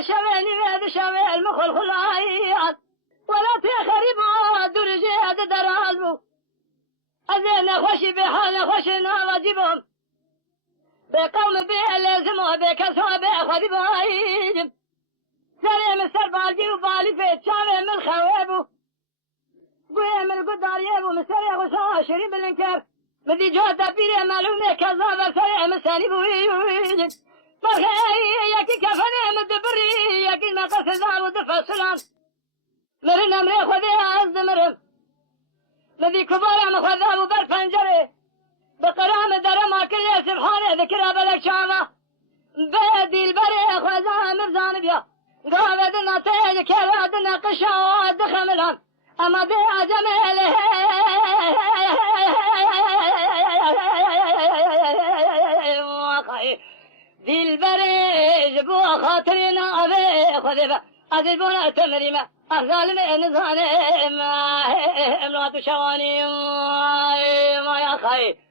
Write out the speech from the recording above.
شويني بيد شوي المخل خلايات ولا تخرب درجات درازبو أزين خوشي بحال خوشنا واجبهم بقوم بلازمه بكسوه بخذ بايد سري مستر بالجي وبالي في شامي من خوابو قوي من القدار يابو مستري غصا شريب الانكار بدي جوة بيري معلومة كذابة سري مستاني بويد فرخي يكي كفني مدبري يكي ما قصدان ودفع السلام مرنا مري خذي عز مرم مدي كبارة مخذاب وبالفنجري بقرام درما كل سبحانه ذكرها بلك شامة بيدي البري خوزا مفزان بيا قابدنا تيج كرادنا قشا ودخم الهم اما بي عجمله دي البري جبوا خاطرنا ابي خذبا اجبونا تمريما افضل من ظالم امرأة شواني ما يا خي